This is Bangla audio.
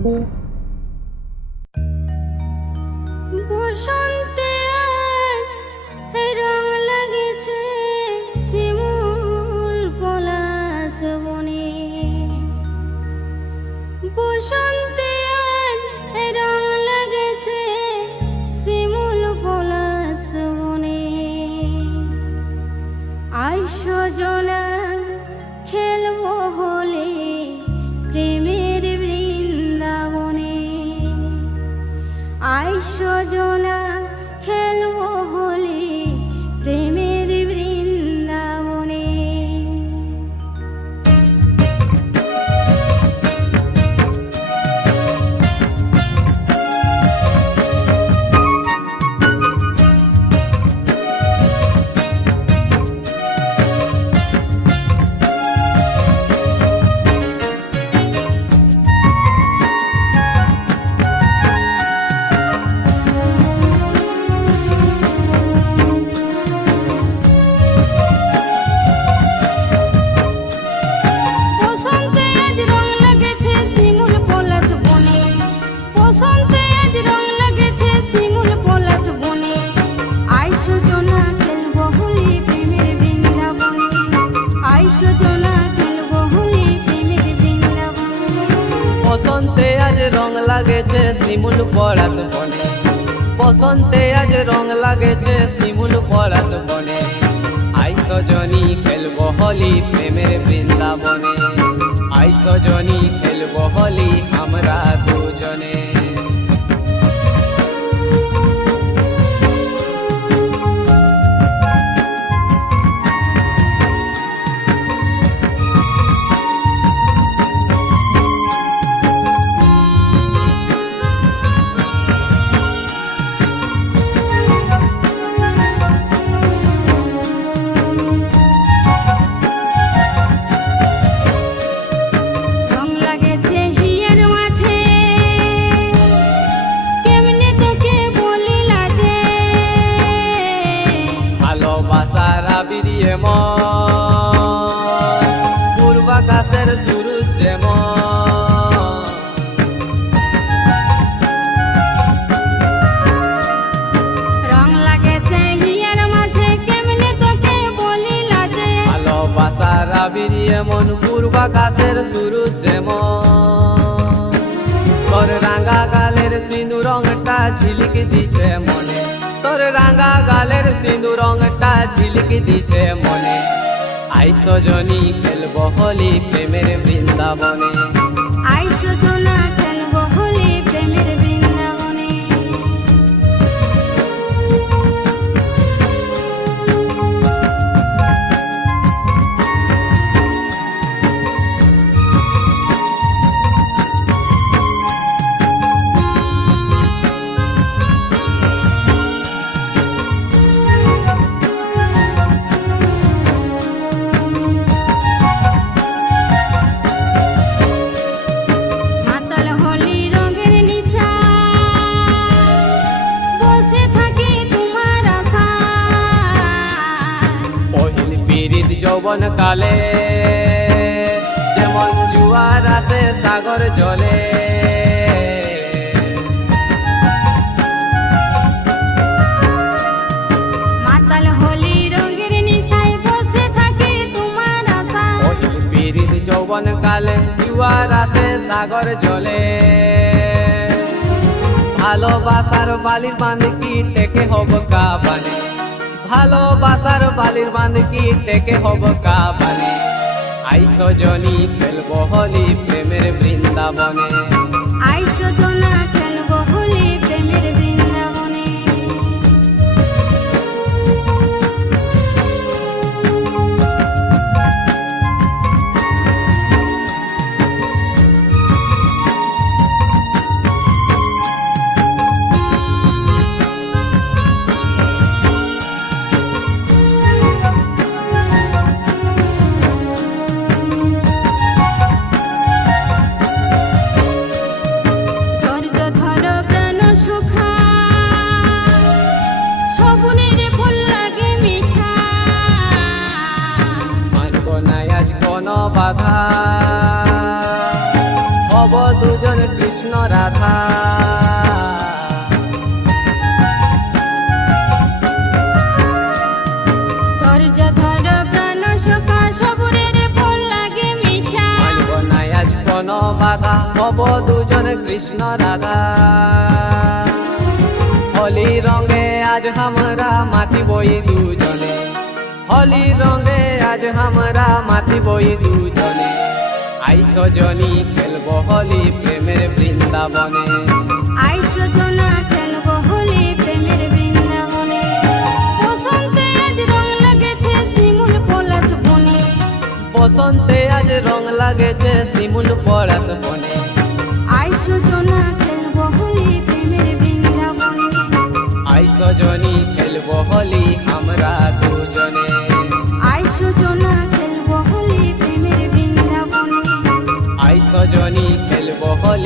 বসন্তে আজ রং লাগেছে শিমুল পলাশ বনে। বসন্তে আজ রং লাগেছে শিমুল পলাশ বনে। আই সজনা খেলবো হলে প্রেমের বৃন্দাবনে। আই সজনা খেলবো হলে প্রেমের বৃন্দাবনে। বসন্তে আজ রং লাগেছে শিমুল পলাশ বনে। বসন্তে আজ রং লাগেছে শিমুল পলাশ বনে। আই সজনী খেলবো হোলি প্রেমের বৃন্দাবনে। আই সজনী খেলবো হোলি আমরা দুজনে। পূর্বাকাশের সূরজ যেমন রং লাগেছে হিয়ার মাঝে কেমনে তোকে বলি লাজে। ভালোবাসার আবির এমন পূর্বাকাশের সূরজ যেমন। তোর রাঙা গালের সিঁদুর রংটা ঝিলিক দিছে মনে। তোর রাঙা গালের সিঁদুর রংটা ঝিলিক দিছে মনে। আই সজনী খেলবো হোলি প্রেমের বৃন্দাবনে। আই সজনা খেলবো হোলি প্রেমের বৃন্দাবনে। যৌবন কালে যেমন জুয়ার আসে সাগর জলে। মাতাল হোলি রঙের নিশায় বসে থাকে তোমার আশায়। পীড়িত যৌবন কালে জুয়ার আসে সাগর জলে। ভালোবাসার বালির বাঁধ কি টেকে হব কাবানে। ভালোবাসার বালির বাঁধ কি টেকে হব কাবানে। আই সজনী খেলবো হোলি প্রেমের বৃন্দাবনে। আই সজনা খেলবো হোলি প্রেমের বৃন্দাবনে। হব দুজন কৃষ্ণ রাধা। ধৈর্য ধর প্রাণ সখা সবুরের ফল লাগে মিঠা। মানব নাই আজ কোন বাধা, হব দুজন কৃষ্ণ রাধা। হোলি রঙে আজ আমরা মাতিবই দুজনে, হোলি রঙে আজ আমরা মাতিবই দুজনে। আইস জনি খেলব হোলি প্রেমের বৃন্দাবনে, আইস জনা খেলব হোলি প্রেমের বৃন্দাবনে। বসন্তে আজ রং লাগেছে শিমুল পলাশ বনে, বসন্তে আজ রং লাগেছে শিমুল পলাশ বনে। আইস জনা খেলব হোলি প্রেমের বৃন্দাবনে। আইস জনি খেলব হোলি আমরা দুজনে, আইস জনা খেলব হোলি প্রেমের বৃন্দাবনে। আইস জনি খেলব হোলি